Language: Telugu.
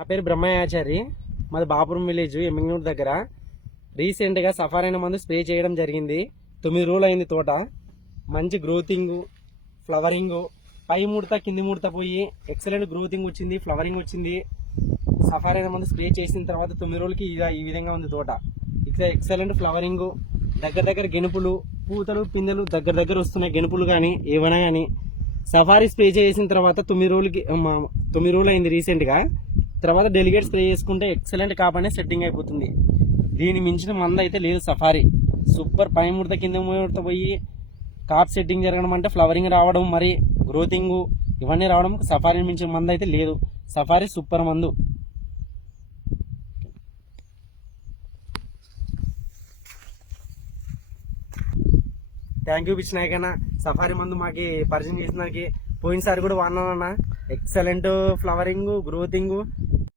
నా పేరు బ్రహ్మయాచారి, మాది బాపురం విలేజ్ ఎమ్మింగనూరు దగ్గర. రీసెంట్గా సఫారీ అయిన మందు స్ప్రే చేయడం జరిగింది. 9 రోజులు అయింది. తోట మంచి గ్రోతింగ్, ఫ్లవరింగ్, పై ముడత కింది ముడత పోయి ఎక్సలెంట్ గ్రోతింగ్ వచ్చింది, ఫ్లవరింగ్ వచ్చింది. సఫారీ అయిన మందు స్ప్రే చేసిన తర్వాత 9 రోజులకి ఈ విధంగా ఉంది తోట. ఇక ఎక్సలెంట్ ఫ్లవరింగ్, దగ్గర గెనుపులు, పూతలు పిందెలు దగ్గర వస్తున్నాయి. గెనుపులు కానీ ఏమైనా కానీ సఫారీ స్ప్రే చేసిన తర్వాత 9 రోజులు అయింది రీసెంట్గా. తర్వాత డెలిగేట్ స్ప్రే చేసుకుంటే ఎక్సలెంట్ కాపనే సెట్టింగ్ అయిపోతుంది. దీని మించిన మందు అయితే లేదు. Safari super. పై ముడత కింద ముడత పోయి కాప్ సెట్టింగ్ జరగడం అంటే ఫ్లవరింగ్ రావడం, మరి గ్రోతింగ్ ఇవన్నీ రావడం సఫారీని మించిన మందు అయితే లేదు. సఫారీ సూపర్ మందు. థ్యాంక్ యూ పిచ్చినాయక్ అన్న, సఫారీ మందు మాకి పరిచయం చేసినానికి. పోయినసారి కూడా వాడినానన్న, ఎక్సలెంట్ ఫ్లవరింగ్, గ్రోతింగ్,